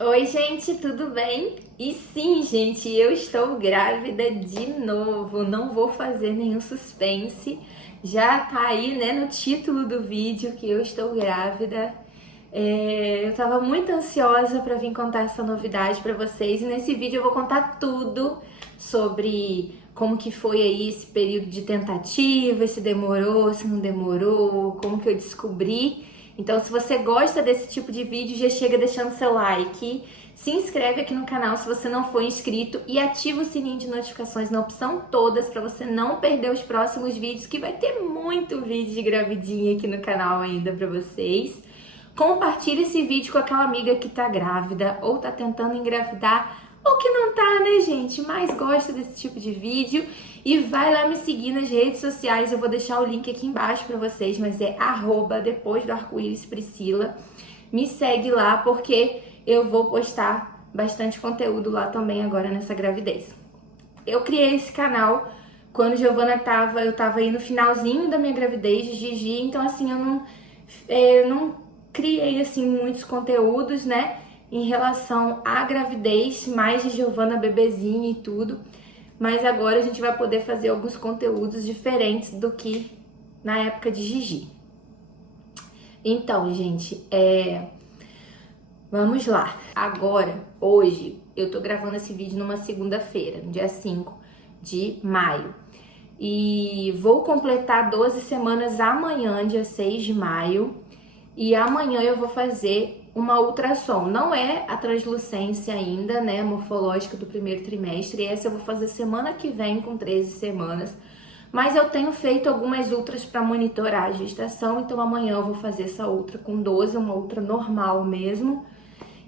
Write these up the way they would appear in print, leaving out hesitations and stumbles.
Oi, gente, tudo bem? E sim, gente, eu estou grávida de novo. Não vou fazer nenhum suspense. Já tá aí, né, no título do vídeo que eu estou grávida. Eu tava muito ansiosa para vir contar essa novidade para vocês. E nesse vídeo eu vou contar tudo sobre como que foi aí esse período de tentativa, se demorou, se não demorou, como que eu descobri. Então, se você gosta desse tipo de vídeo, já chega deixando seu like, se inscreve aqui no canal se você não for inscrito e ativa o sininho de notificações na opção todas para você não perder os próximos vídeos, que vai ter muito vídeo de gravidinha aqui no canal ainda para vocês. Compartilhe esse vídeo com aquela amiga que tá grávida ou tá tentando engravidar ou que não tá, né, gente? Mas gosta desse tipo de vídeo. E vai lá me seguir nas redes sociais. Eu vou deixar o link aqui embaixo pra vocês, mas é @depois do arco-íris Priscila. Me segue lá porque eu vou postar bastante conteúdo lá também agora nessa gravidez. Eu criei esse canal quando eu tava aí no finalzinho da minha gravidez de Gigi, então assim, eu não criei assim muitos conteúdos, né, em relação à gravidez, mais de Giovana bebezinha e tudo. Mas agora a gente vai poder fazer alguns conteúdos diferentes do que na época de Gigi. Então, gente, vamos lá. Agora, hoje, eu tô gravando esse vídeo numa segunda-feira, no dia 5 de maio. E vou completar 12 semanas amanhã, dia 6 de maio. E amanhã eu vou fazer uma ultrassom. Não é a translucência ainda, né, morfológica do primeiro trimestre. Essa eu vou fazer semana que vem, com 13 semanas. Mas eu tenho feito algumas ultras para monitorar a gestação. Então amanhã eu vou fazer essa ultra com 12, uma ultra normal mesmo.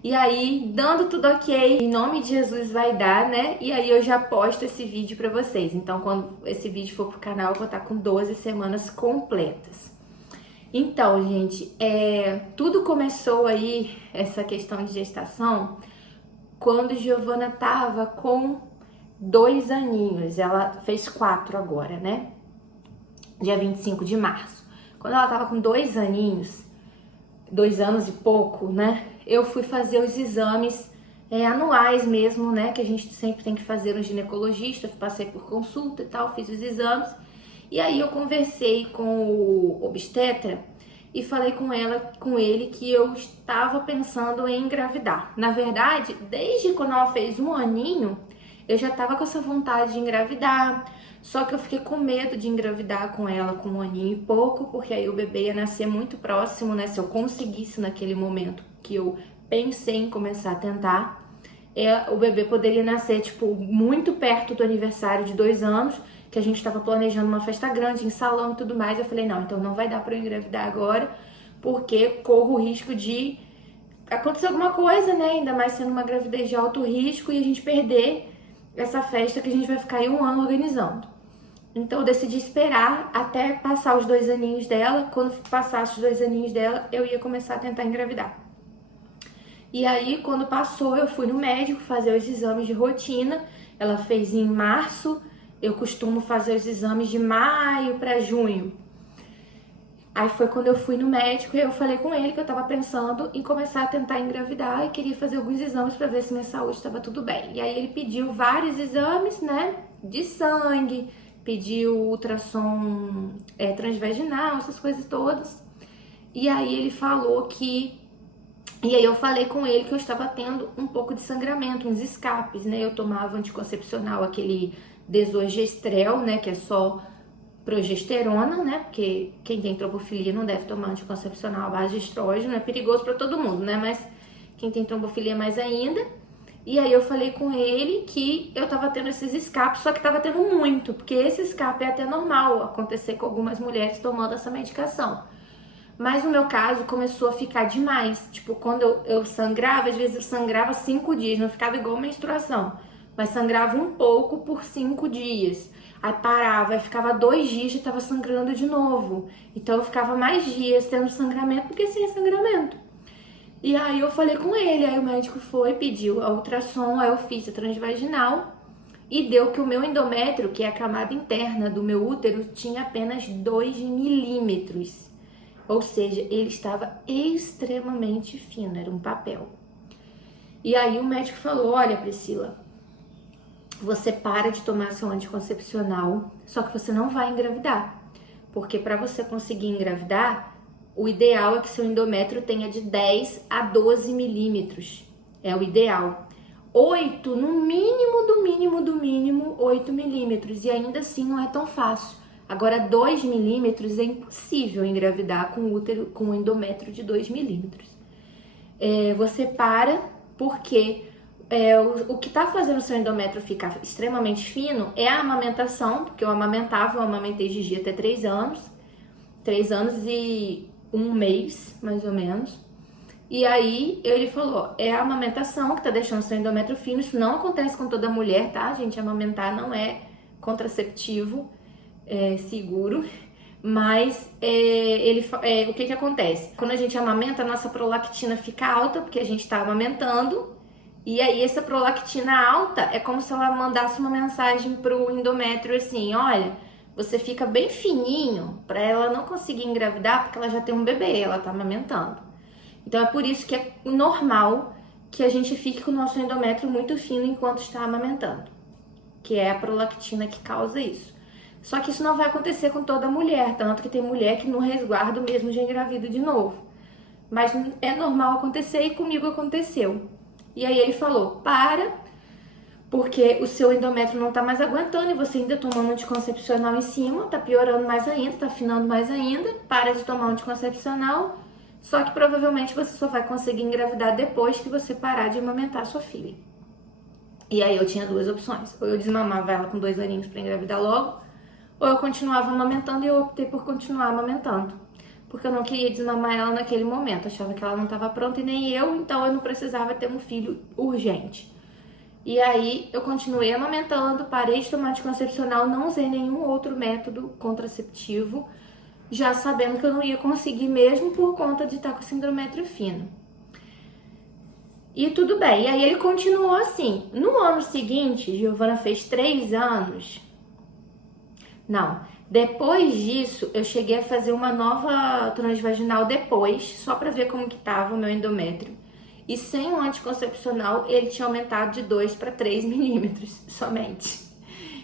E aí, dando tudo ok, em nome de Jesus vai dar, né? E aí eu já posto esse vídeo pra vocês. Então, quando esse vídeo for pro canal, eu vou estar com 12 semanas completas. Então, gente, tudo começou aí, essa questão de gestação, quando Giovana tava com 2 aninhos. Ela fez 4 agora, né? Dia 25 de março. Quando ela tava com 2 aninhos, 2 anos e pouco, né? Eu fui fazer os exames anuais mesmo, né? Que a gente sempre tem que fazer no ginecologista. Passei por consulta e tal, fiz os exames. E aí eu conversei com o obstetra e falei com ele que eu estava pensando em engravidar. Na verdade, desde quando ela fez 1 aninho, eu já estava com essa vontade de engravidar. Só que eu fiquei com medo de engravidar com ela com 1 aninho e pouco, porque aí o bebê ia nascer muito próximo, né? Se eu conseguisse naquele momento que eu pensei em começar a tentar, o bebê poderia nascer, tipo, muito perto do aniversário de 2 anos, que a gente estava planejando uma festa grande, em salão e tudo mais. Eu falei, não, então não vai dar para eu engravidar agora, porque corro o risco de acontecer alguma coisa, né? Ainda mais sendo uma gravidez de alto risco e a gente perder essa festa que a gente vai ficar aí 1 ano organizando. Então eu decidi esperar até passar os 2 aninhos dela. Quando passasse os 2 aninhos dela, eu ia começar a tentar engravidar. E aí, quando passou, eu fui no médico fazer os exames de rotina. Ela fez em março. Eu costumo fazer os exames de maio para junho. Aí foi quando eu fui no médico e eu falei com ele que eu tava pensando em começar a tentar engravidar e queria fazer alguns exames para ver se minha saúde estava tudo bem. E aí ele pediu vários exames, né, de sangue, pediu ultrassom transvaginal, essas coisas todas. E aí ele falou que... E aí eu falei com ele que eu estava tendo um pouco de sangramento, uns escapes, né? Eu tomava anticoncepcional, aquele Desogestrel, né, que é só progesterona, né? Porque quem tem trombofilia não deve tomar anticoncepcional à base de estrógeno, é perigoso para todo mundo, né? Mas quem tem trombofilia mais ainda. E aí eu falei com ele que eu tava tendo esses escapes, só que tava tendo muito, porque esse escape é até normal acontecer com algumas mulheres tomando essa medicação. Mas no meu caso começou a ficar demais. Tipo, quando eu sangrava, às vezes eu sangrava 5 dias, não ficava igual menstruação, mas sangrava um pouco por 5 dias. Aí parava, aí ficava 2 dias e tava sangrando de novo. Então eu ficava mais dias tendo sangramento do que sem sangramento. E aí eu falei com ele, aí o médico foi, pediu a ultrassom, aí eu fiz a transvaginal e deu que o meu endométrio, que é a camada interna do meu útero, tinha apenas 2 milímetros. Ou seja, ele estava extremamente fino, era um papel. E aí o médico falou, olha, Priscila, você para de tomar seu anticoncepcional, só que você não vai engravidar. Porque para você conseguir engravidar, o ideal é que seu endométrio tenha de 10 a 12 milímetros. É o ideal. 8, no mínimo, do mínimo, do mínimo, 8 milímetros. E ainda assim não é tão fácil. Agora, 2 milímetros é impossível engravidar com útero, com um endométrio de 2 milímetros. Você para porque o que está fazendo o seu endométrio ficar extremamente fino é a amamentação, porque eu amamentei Gigi até 3 anos. 3 anos e 1 mês, mais ou menos. E aí ele falou, é a amamentação que tá deixando seu endométrio fino. Isso não acontece com toda mulher, tá, gente? Amamentar não é contraceptivo seguro. Mas o que acontece? Quando a gente amamenta, a nossa prolactina fica alta, porque a gente tá amamentando. E aí essa prolactina alta é como se ela mandasse uma mensagem pro endométrio assim, olha, você fica bem fininho para ela não conseguir engravidar, porque ela já tem um bebê, ela tá amamentando. Então é por isso que é normal que a gente fique com o nosso endométrio muito fino enquanto está amamentando, que é a prolactina que causa isso. Só que isso não vai acontecer com toda mulher, tanto que tem mulher que no resguardo mesmo já engravida de novo. Mas é normal acontecer e comigo aconteceu. E aí ele falou, porque o seu endométrio não tá mais aguentando e você ainda tomando anticoncepcional em cima, tá piorando mais ainda, tá afinando mais ainda, para de tomar anticoncepcional. Só que provavelmente você só vai conseguir engravidar depois que você parar de amamentar sua filha. E aí eu tinha 2 opções. Ou eu desmamava ela com 2 aninhos para engravidar logo, ou eu continuava amamentando e eu optei por continuar amamentando. Porque eu não queria desmamar ela naquele momento. Achava que ela não estava pronta e nem eu, então eu não precisava ter um filho urgente. E aí eu continuei amamentando, parei de tomar anticoncepcional, não usei nenhum outro método contraceptivo, já sabendo que eu não ia conseguir mesmo por conta de estar com esse endométrio fino. E tudo bem, e aí ele continuou assim. No ano seguinte, Giovana fez 3 anos. Não, depois disso eu cheguei a fazer uma nova transvaginal depois, só pra ver como que tava o meu endométrio. E sem o anticoncepcional ele tinha aumentado de 2 para 3 milímetros somente.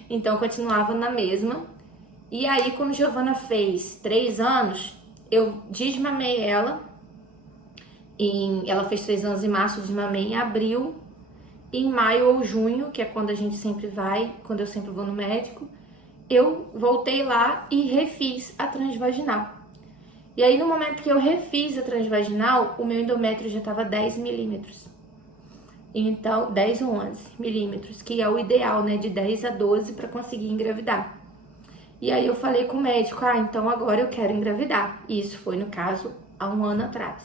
Então continuava na mesma. E aí, quando Giovana fez 3 anos, eu desmamei ela. Ela fez 3 anos em março, desmamei em abril. Em maio ou junho, que é quando a gente sempre vai, quando eu sempre vou no médico, eu voltei lá e refiz a transvaginal. E aí, no momento que eu refiz a transvaginal, o meu endométrio já estava 10 milímetros. Então, 10 ou 11 milímetros, que é o ideal, né? De 10 a 12 para conseguir engravidar. E aí eu falei com o médico, então agora eu quero engravidar. E isso foi, no caso, há 1 ano atrás.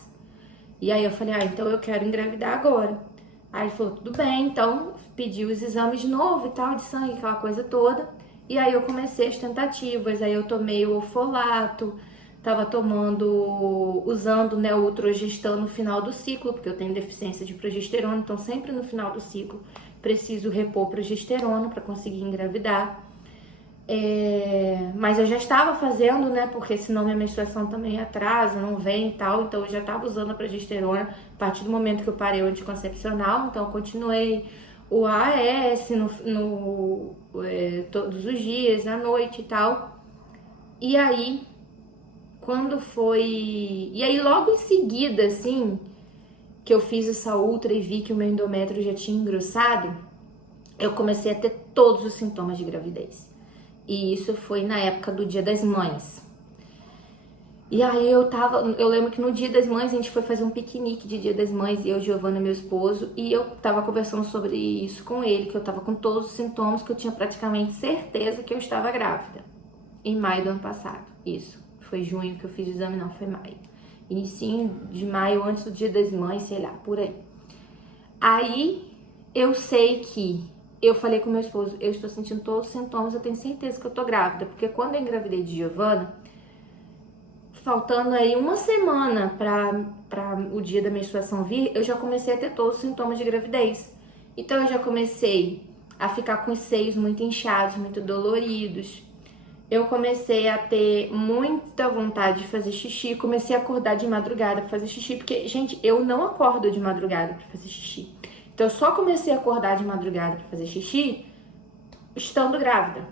E aí eu falei, então eu quero engravidar agora. Aí ele falou, tudo bem, então pediu os exames de novo e tal, de sangue, aquela coisa toda. E aí eu comecei as tentativas, aí eu tomei o folato, tava usando, né, o Utrogestano no final do ciclo, porque eu tenho deficiência de progesterona, então sempre no final do ciclo preciso repor progesterona para conseguir engravidar. Mas eu já estava fazendo, né, porque senão minha menstruação também atrasa, não vem e tal, então eu já estava usando a progesterona a partir do momento que eu parei o anticoncepcional, então eu continuei o AS todos os dias, à noite e tal. E aí, E aí logo em seguida, assim, que eu fiz essa ultra e vi que o meu endométrio já tinha engrossado, eu comecei a ter todos os sintomas de gravidez. E isso foi na época do Dia das Mães. E aí eu lembro que no Dia das Mães a gente foi fazer um piquenique de Dia das Mães, eu, Giovana, meu esposo, e eu tava conversando sobre isso com ele, que eu tava com todos os sintomas, que eu tinha praticamente certeza que eu estava grávida. Em maio do ano passado, isso. Foi junho que eu fiz o exame, não, foi maio. Inicinho de maio, antes do Dia das Mães, sei lá, por aí. Aí eu sei que eu falei com meu esposo, eu estou sentindo todos os sintomas, eu tenho certeza que eu tô grávida, porque quando eu engravidei de Giovana, faltando aí 1 semana para o dia da menstruação vir, eu já comecei a ter todos os sintomas de gravidez. Então eu já comecei a ficar com os seios muito inchados, muito doloridos. Eu comecei a ter muita vontade de fazer xixi, comecei a acordar de madrugada para fazer xixi, porque, gente, eu não acordo de madrugada para fazer xixi. Então eu só comecei a acordar de madrugada pra fazer xixi estando grávida.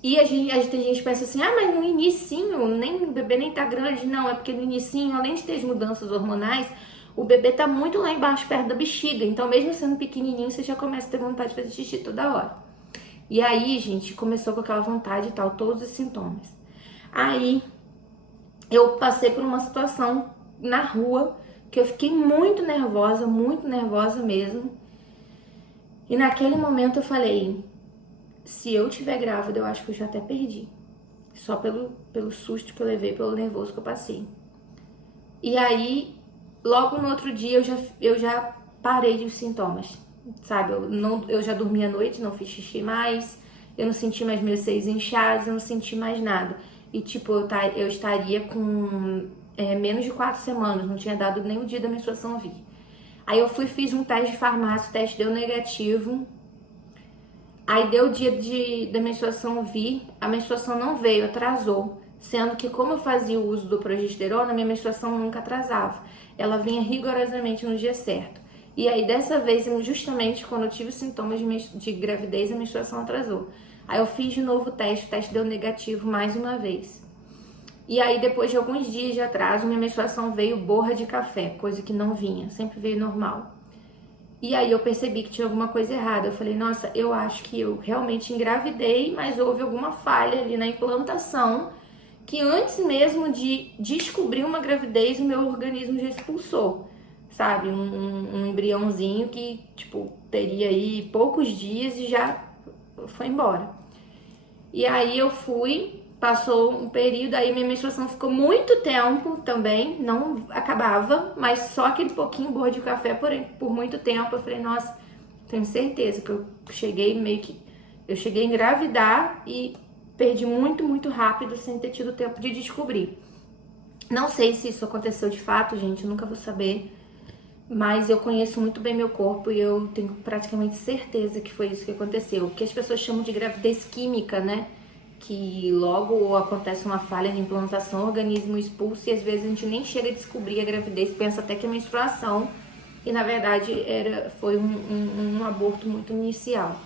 E a gente pensa assim, mas no inicinho, nem o bebê nem tá grande. Não, é porque no inicinho, além de ter as mudanças hormonais, o bebê tá muito lá embaixo, perto da bexiga. Então, mesmo sendo pequenininho, você já começa a ter vontade de fazer xixi toda hora. E aí, gente, começou com aquela vontade e tal, todos os sintomas. Aí, eu passei por uma situação na rua, que eu fiquei muito nervosa mesmo. E naquele momento eu falei, se eu tiver grávida, eu acho que eu já até perdi. Só pelo susto que eu levei, pelo nervoso que eu passei. E aí, logo no outro dia, eu já parei dos sintomas, sabe? Eu já dormi à noite, não fiz xixi mais, eu não senti mais meus seios inchados, eu não senti mais nada. E tipo, eu estaria com menos de 4 semanas, não tinha dado nem o dia da menstruação vir. Aí eu fiz um teste de farmácia, o teste deu negativo. Aí deu o dia da menstruação vir, a menstruação não veio, atrasou. Sendo que como eu fazia o uso do progesterona, minha menstruação nunca atrasava. Ela vinha rigorosamente no dia certo. E aí dessa vez, justamente quando eu tive os sintomas de gravidez, a menstruação atrasou. Aí eu fiz de novo o teste deu negativo mais uma vez. E aí depois de alguns dias de atraso, minha menstruação veio borra de café, coisa que não vinha, sempre veio normal. E aí eu percebi que tinha alguma coisa errada. Eu falei, nossa, eu acho que eu realmente engravidei, mas houve alguma falha ali na implantação, que antes mesmo de descobrir uma gravidez, o meu organismo já expulsou, sabe? Um embriãozinho que, tipo, teria aí poucos dias e já foi embora. E aí eu fui, passou um período, aí minha menstruação ficou muito tempo também, não acabava, mas só aquele pouquinho borra de café por muito tempo. Eu falei, nossa, tenho certeza que eu cheguei a engravidar e perdi muito rápido sem ter tido tempo de descobrir. Não sei se isso aconteceu de fato, gente, eu nunca vou saber. Mas eu conheço muito bem meu corpo e eu tenho praticamente certeza que foi isso que aconteceu. O que as pessoas chamam de gravidez química, né? Que logo acontece uma falha de implantação, o organismo expulsa e às vezes a gente nem chega a descobrir a gravidez, pensa até que é menstruação. E na verdade foi um aborto muito inicial.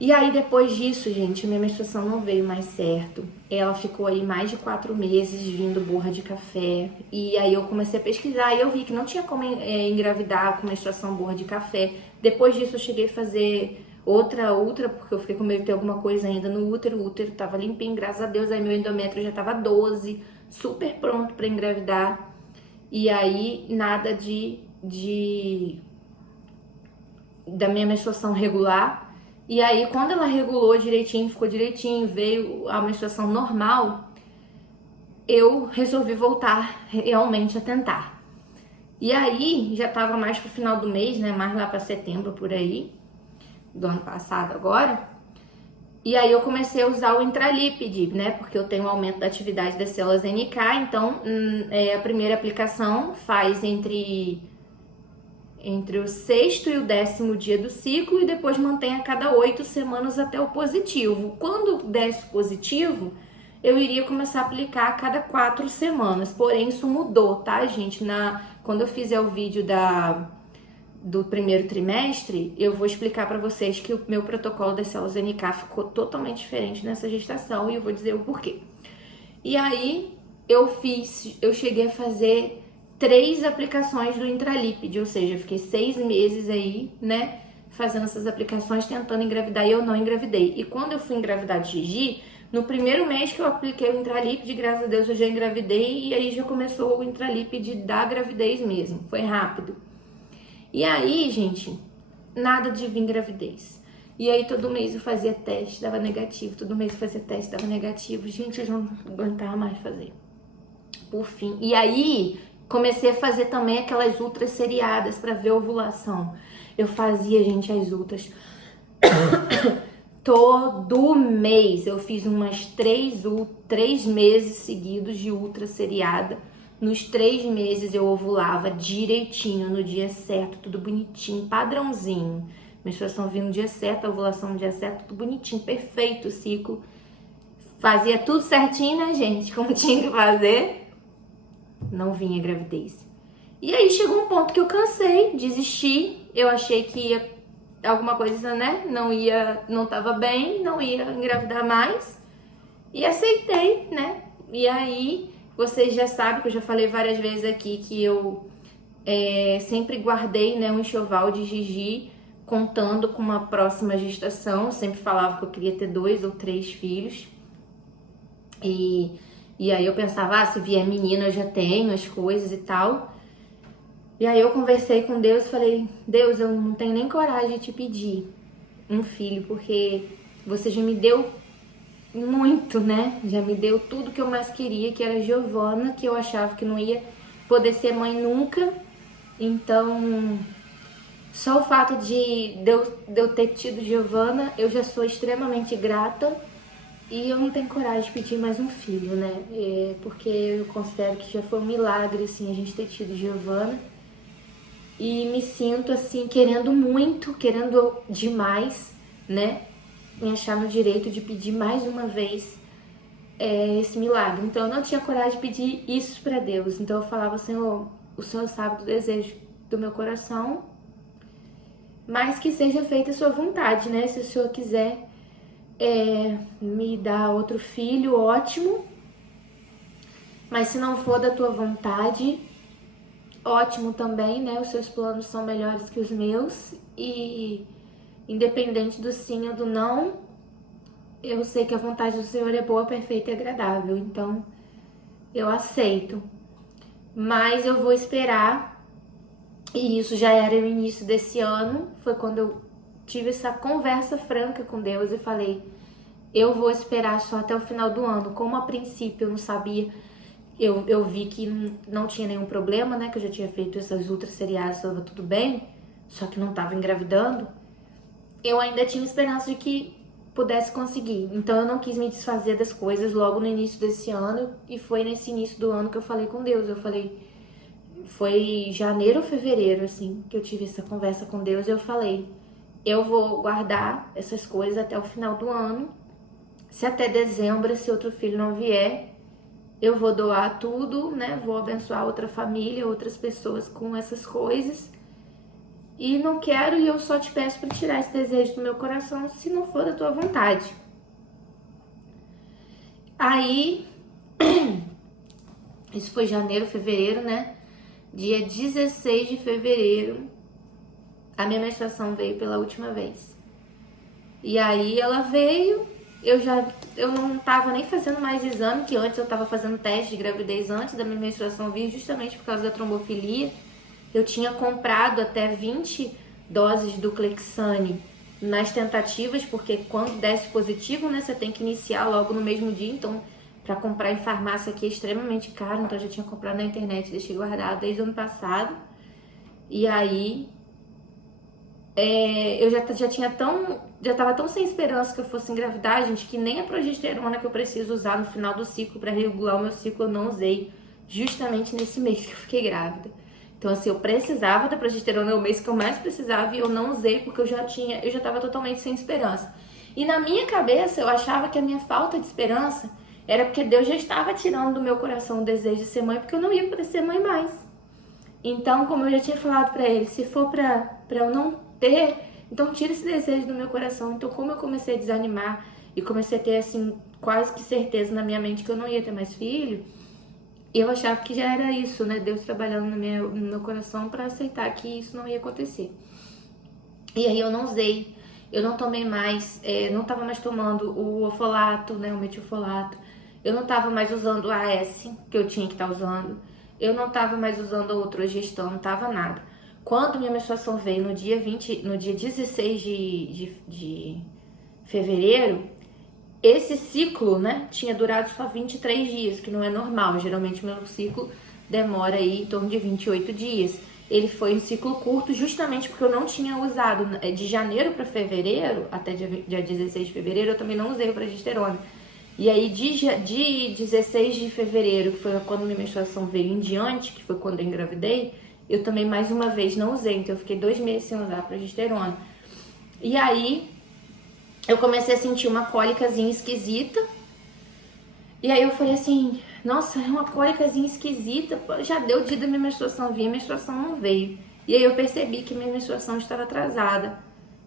E aí depois disso, gente, minha menstruação não veio mais certo. Ela ficou aí mais de 4 meses vindo borra de café. E aí eu comecei a pesquisar e eu vi que não tinha como engravidar com menstruação borra de café. Depois disso eu cheguei a fazer outra ultra, porque eu fiquei com medo de ter alguma coisa ainda no útero. O útero tava limpinho, graças a Deus. Aí meu endométrio já tava 12, super pronto para engravidar. E aí nada da minha menstruação regular. E aí, quando ela regulou direitinho, ficou direitinho, veio a menstruação normal, eu resolvi voltar realmente a tentar. E aí, já tava mais pro final do mês, né? Mais lá pra setembro, por aí, do ano passado agora. E aí eu comecei a usar o intralipid, né? Porque eu tenho um aumento da atividade das células NK, então a primeira aplicação faz entre o 6º e o 10º dia do ciclo e depois mantém a cada 8 semanas até o positivo. Quando desse positivo, eu iria começar a aplicar a cada 4 semanas. Porém, isso mudou, tá, gente? Quando eu fizer o vídeo do primeiro trimestre, eu vou explicar pra vocês que o meu protocolo das células NK ficou totalmente diferente nessa gestação e eu vou dizer o porquê. E aí, eu cheguei a fazer 3 aplicações do intralipid, ou seja, eu fiquei 6 meses aí, né, fazendo essas aplicações, tentando engravidar e eu não engravidei. E quando eu fui engravidar de Gigi, no primeiro mês que eu apliquei o intralipid, graças a Deus eu já engravidei e aí já começou o intralipid da gravidez mesmo, foi rápido. E aí, gente, nada de vir gravidez. E aí todo mês eu fazia teste, dava negativo, todo mês eu fazia teste, dava negativo. Gente, eu já não aguentava mais fazer. Por fim, e aí comecei a fazer também aquelas ultras seriadas para ver a ovulação. Eu fazia, gente, as ultras todo mês. Eu fiz umas 3 meses seguidos de ultra seriada. Nos 3 meses eu ovulava direitinho, no dia certo, tudo bonitinho, padrãozinho. Menstruação vinha no dia certo, a ovulação no dia certo, tudo bonitinho, perfeito o ciclo. Fazia tudo certinho, né, gente? Como tinha que fazer. Não vinha gravidez. E aí chegou um ponto que eu cansei, desisti. eu achei que alguma coisa, né, não tava bem, não ia engravidar mais, e aceitei, né? E aí, vocês já sabem que eu já falei várias vezes aqui que eu sempre guardei, né, um enxoval de Gigi, contando com uma próxima gestação. Eu sempre falava que eu queria ter 2 ou 3 filhos. E aí eu pensava, se vier menina eu já tenho as coisas e tal. E aí eu conversei com Deus e falei, Deus, eu não tenho nem coragem de te pedir um filho, porque você já me deu muito, né? Já me deu tudo que eu mais queria, que era Giovana, que eu achava que não ia poder ser mãe nunca. Então, só o fato de eu ter tido Giovana, eu já sou extremamente grata. E eu não tenho coragem de pedir mais um filho, né? Porque eu considero que já foi um milagre, assim, a gente ter tido Giovana. E me sinto, assim, querendo muito, querendo demais, né? Me achar no direito de pedir mais uma vez esse milagre. Então eu não tinha coragem de pedir isso pra Deus. Então eu falava, Senhor, o Senhor sabe do desejo do meu coração, mas que seja feita a sua vontade, né? Se o Senhor quiser me dar outro filho, ótimo. Mas se não for da tua vontade, ótimo também, né? Os seus planos são melhores que os meus. E independente do sim ou do não, eu sei que a vontade do Senhor é boa, perfeita e agradável. Então, eu aceito. Mas eu vou esperar. E isso já era o início desse ano. Foi quando eu tive essa conversa franca com Deus e falei, eu vou esperar só até o final do ano. Como a princípio eu não sabia, eu vi que não tinha nenhum problema, né? Que eu já tinha feito essas ultrasseriadas, estava tudo bem, só que não estava engravidando. Eu ainda tinha esperança de que pudesse conseguir. Então eu não quis me desfazer das coisas logo no início desse ano. E foi nesse início do ano que eu falei com Deus. Eu falei, foi janeiro ou fevereiro, assim, que eu tive essa conversa com Deus. E eu falei, eu vou guardar essas coisas até o final do ano. Se até dezembro esse outro filho não vier, eu vou doar tudo, né? Vou abençoar outra família, outras pessoas com essas coisas. E não quero, e eu só te peço para tirar esse desejo do meu coração, se não for da tua vontade. Aí, isso foi janeiro, fevereiro, né? Dia 16 de fevereiro, a minha menstruação veio pela última vez. E aí ela veio, eu não tava nem fazendo mais exame, que antes eu tava fazendo teste de gravidez antes da minha menstruação vir, justamente por causa da trombofilia. Eu tinha comprado até 20 doses do Clexane nas tentativas, porque quando desce positivo, né, você tem que iniciar logo no mesmo dia. Então, para comprar em farmácia aqui é extremamente caro, então eu já tinha comprado na internet, deixei guardado desde o ano passado. E aí, eu já tava tão sem esperança que eu fosse engravidar, gente, que nem a progesterona que eu preciso usar no final do ciclo para regular o meu ciclo eu não usei, justamente nesse mês que eu fiquei grávida. Então, assim, eu precisava da progesterona, é o mês que eu mais precisava, e eu não usei porque eu já tava totalmente sem esperança. E na minha cabeça, eu achava que a minha falta de esperança era porque Deus já estava tirando do meu coração o desejo de ser mãe, porque eu não ia poder ser mãe mais. Então, como eu já tinha falado pra ele, se for pra eu não ter, então tira esse desejo do meu coração. Então, como eu comecei a desanimar e comecei a ter, assim, quase que certeza na minha mente que eu não ia ter mais filho, eu achava que já era isso, né? Deus trabalhando no meu coração para aceitar que isso não ia acontecer. E aí eu não usei, eu não tomei mais, não tava mais tomando o ofolato, né? O metilfolato. Eu não tava mais usando o AS, que eu tinha que estar usando. Eu não tava mais usando a outrogestão, não tava nada. Quando minha menstruação veio no dia 16 de fevereiro, esse ciclo, né, tinha durado só 23 dias, que não é normal. Geralmente o meu ciclo demora aí em torno de 28 dias. Ele foi um ciclo curto justamente porque eu não tinha usado de janeiro para fevereiro, até dia 16 de fevereiro, eu também não usei o progesterona. E aí de 16 de fevereiro, que foi quando minha menstruação veio em diante, que foi quando eu engravidei, eu também mais uma vez não usei. Então eu fiquei 2 meses sem usar a progesterona. E aí eu comecei a sentir uma cólicazinha esquisita. E aí eu falei assim, nossa, é uma cólicazinha esquisita. Já deu o dia da minha menstruação vir, a menstruação não veio. E aí eu percebi que minha menstruação estava atrasada.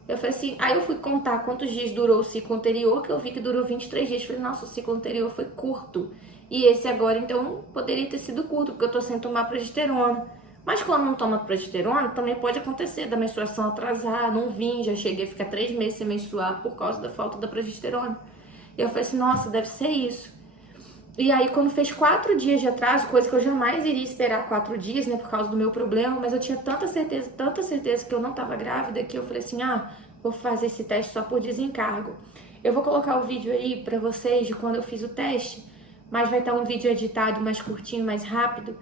Eu falei assim, aí eu fui contar quantos dias durou o ciclo anterior, que eu vi que durou 23 dias. Eu falei, nossa, o ciclo anterior foi curto. E esse agora, então, poderia ter sido curto, porque eu tô sem tomar progesterona. Mas quando não toma progesterona, também pode acontecer da menstruação atrasar, não vim, já cheguei a ficar 3 meses sem menstruar por causa da falta da progesterona. E eu falei assim, nossa, deve ser isso. E aí, quando fez 4 dias de atraso, coisa que eu jamais iria esperar 4 dias, né, por causa do meu problema, mas eu tinha tanta certeza que eu não tava grávida, que eu falei assim, vou fazer esse teste só por desencargo. Eu vou colocar o vídeo aí pra vocês de quando eu fiz o teste, mas vai estar um vídeo editado mais curtinho, mais rápido.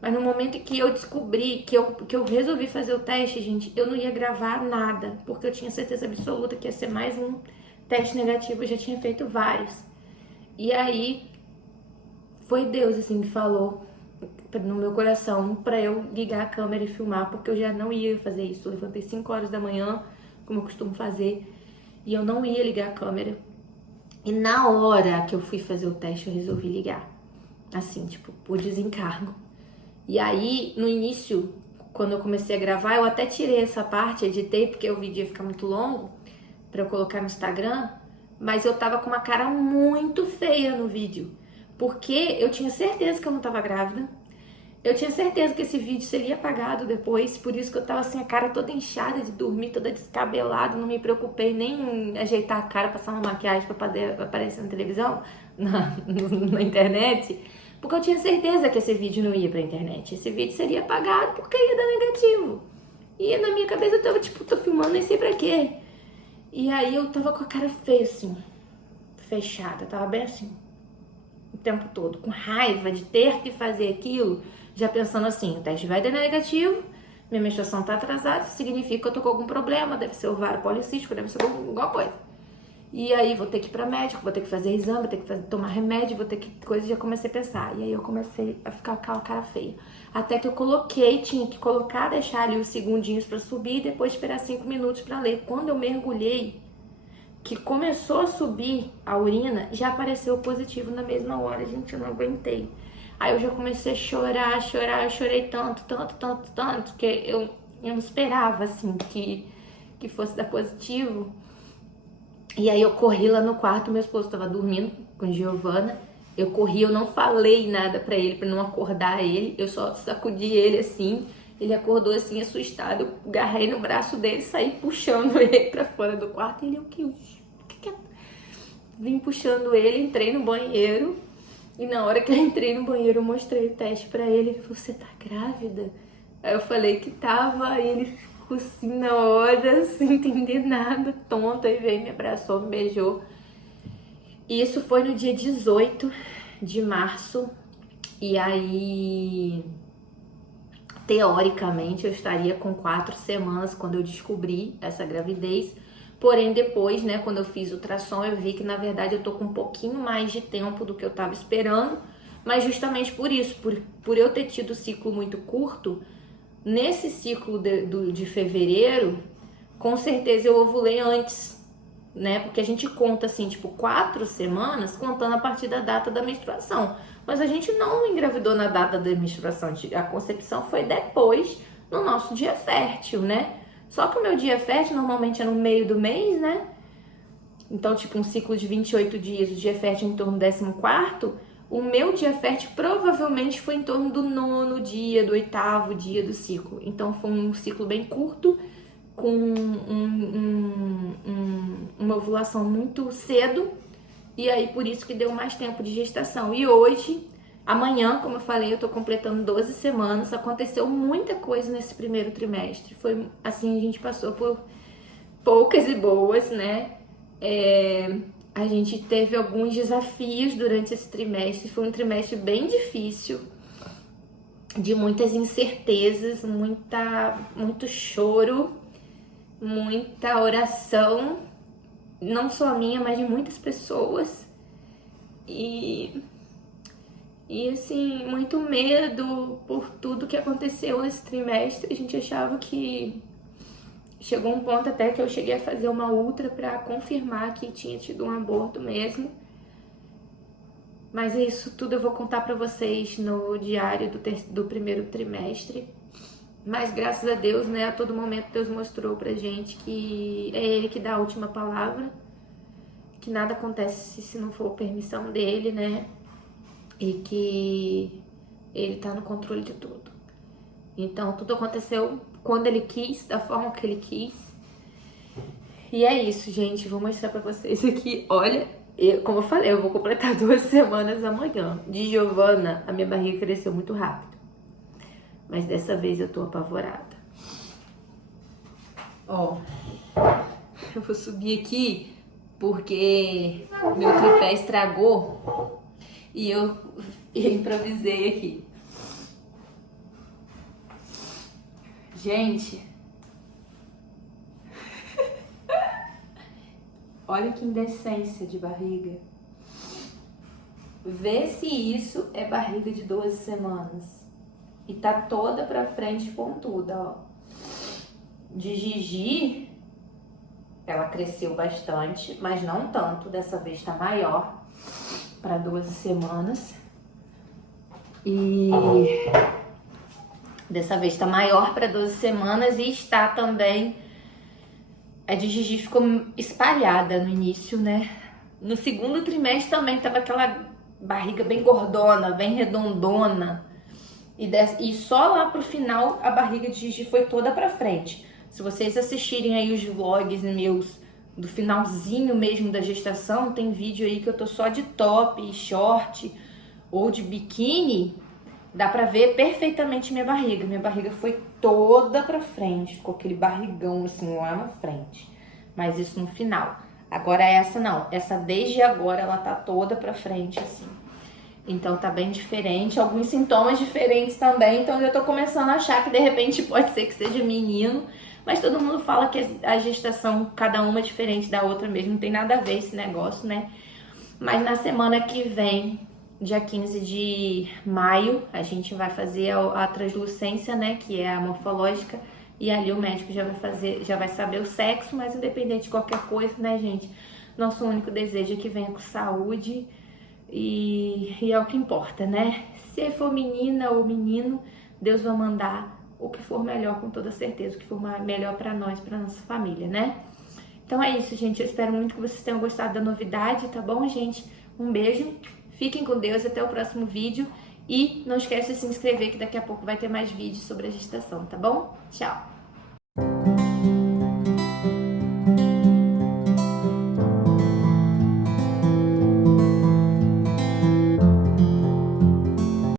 Mas no momento em que eu descobri, que eu resolvi fazer o teste, gente, eu não ia gravar nada, porque eu tinha certeza absoluta que ia ser mais um teste negativo, eu já tinha feito vários. E aí, foi Deus, assim, que falou no meu coração pra eu ligar a câmera e filmar, porque eu já não ia fazer isso. Eu levantei 5 horas da manhã, como eu costumo fazer, e eu não ia ligar a câmera. E na hora que eu fui fazer o teste, eu resolvi ligar. Assim, tipo, por desencargo. E aí, no início, quando eu comecei a gravar, eu até tirei essa parte, editei, porque o vídeo ia ficar muito longo pra eu colocar no Instagram, mas eu tava com uma cara muito feia no vídeo, porque eu tinha certeza que eu não tava grávida, eu tinha certeza que esse vídeo seria apagado depois, por isso que eu tava assim, a cara toda inchada de dormir, toda descabelada, não me preocupei nem em ajeitar a cara, passar uma maquiagem pra poder aparecer na televisão, na internet, porque eu tinha certeza que esse vídeo não ia pra internet, esse vídeo seria apagado porque ia dar negativo. E na minha cabeça eu tava tipo, tô filmando nem sei pra quê. E aí eu tava com a cara feia assim, fechada, tava bem assim, o tempo todo, com raiva de ter que fazer aquilo, já pensando assim, o teste vai dar negativo, minha menstruação tá atrasada, isso significa que eu tô com algum problema, deve ser ovário policístico, deve ser alguma coisa. E aí vou ter que ir pra médico, vou ter que fazer exame, vou ter que tomar remédio, vou ter que coisa, já comecei a pensar. E aí eu comecei a ficar com aquela cara feia. Até que eu coloquei, tinha que colocar, deixar ali os segundinhos pra subir e depois esperar 5 minutos pra ler. Quando eu mergulhei, que começou a subir a urina, já apareceu positivo na mesma hora, gente, eu não aguentei. Aí eu já comecei a chorar, eu chorei tanto, que eu não esperava, assim, que fosse dar positivo. E aí eu corri lá no quarto, meu esposo tava dormindo com Giovana. Eu corri, eu não falei nada pra ele, pra não acordar ele. Eu só sacudi ele assim. Ele acordou assim, assustado. Eu agarrei no braço dele, saí puxando ele pra fora do quarto. E ele, o que é? Vim puxando ele, entrei no banheiro. E na hora que eu entrei no banheiro, eu mostrei o teste pra ele. Ele falou, você tá grávida? Aí eu falei que tava, aí ele ficou assim na hora, sem entender nada, tonto, aí veio, me abraçou, me beijou. E isso foi no dia 18 de março, e aí, teoricamente, eu estaria com 4 semanas quando eu descobri essa gravidez. Porém, depois, né, quando eu fiz o ultrassom, eu vi que, na verdade, eu tô com um pouquinho mais de tempo do que eu tava esperando. Mas justamente por isso, por eu ter tido ciclo muito curto, nesse ciclo de fevereiro, com certeza eu ovulei antes, né? Porque a gente conta assim, tipo, 4 semanas contando a partir da data da menstruação. Mas a gente não engravidou na data da menstruação, a concepção foi depois, no nosso dia fértil, né? Só que o meu dia fértil normalmente é no meio do mês, né? Então, tipo, um ciclo de 28 dias, o dia fértil em torno do 14º, o meu dia fértil provavelmente foi em torno do 9º dia, do 8º dia do ciclo. Então, foi um ciclo bem curto, com uma ovulação muito cedo, e aí por isso que deu mais tempo de gestação. E hoje, amanhã, como eu falei, eu tô completando 12 semanas, aconteceu muita coisa nesse primeiro trimestre. Foi assim, a gente passou por poucas e boas, né? A gente teve alguns desafios durante esse trimestre, foi um trimestre bem difícil, de muitas incertezas, muito choro, muita oração, não só a minha, mas de muitas pessoas, e assim, muito medo por tudo que aconteceu nesse trimestre. A gente achava que chegou um ponto até que eu cheguei a fazer uma ultra para confirmar que tinha tido um aborto mesmo. Mas isso tudo eu vou contar para vocês no diário do primeiro trimestre. Mas graças a Deus, né, a todo momento Deus mostrou pra gente que é Ele que dá a última palavra, que nada acontece se não for permissão dele, né, e que Ele tá no controle de tudo. Então tudo aconteceu quando Ele quis, da forma que Ele quis. E é isso, gente, vou mostrar pra vocês aqui, olha, como eu falei, eu vou completar 2 semanas amanhã. De Giovana, a minha barriga cresceu muito rápido. Mas dessa vez eu tô apavorada. Ó, eu vou subir aqui porque meu tripé estragou e eu improvisei aqui. Gente, olha que indecência de barriga. Vê se isso é barriga de 12 semanas. E tá toda pra frente pontuda, ó. De Gigi, ela cresceu bastante, mas não tanto. Dessa vez tá maior, pra 12 semanas. E dessa vez tá maior pra 12 semanas e está também... A de Gigi ficou espalhada no início, né? No segundo trimestre também tava aquela barriga bem gordona, bem redondona. E só lá pro final a barriga de Gigi foi toda pra frente. Se vocês assistirem aí os vlogs meus do finalzinho mesmo da gestação, tem vídeo aí que eu tô só de top e short ou de biquíni, dá pra ver perfeitamente minha barriga. Minha barriga foi toda pra frente, ficou aquele barrigão assim lá na frente. Mas isso no final. Agora essa não, essa desde agora ela tá toda pra frente assim. Então tá bem diferente, alguns sintomas diferentes também, então eu tô começando a achar que de repente pode ser que seja menino, mas todo mundo fala que a gestação, cada uma é diferente da outra mesmo, não tem nada a ver esse negócio, né? Mas na semana que vem, dia 15 de maio, a gente vai fazer a translucência, né, que é a morfológica, e ali o médico já vai saber o sexo, mas independente de qualquer coisa, né, gente, nosso único desejo é que venha com saúde. E é o que importa, né? Se for menina ou menino, Deus vai mandar o que for melhor, com toda certeza, o que for melhor pra nós, pra nossa família, né? Então é isso, gente. Eu espero muito que vocês tenham gostado da novidade, tá bom, gente? Um beijo, fiquem com Deus, até o próximo vídeo. E não esquece de se inscrever que daqui a pouco vai ter mais vídeos sobre a gestação, tá bom? Tchau!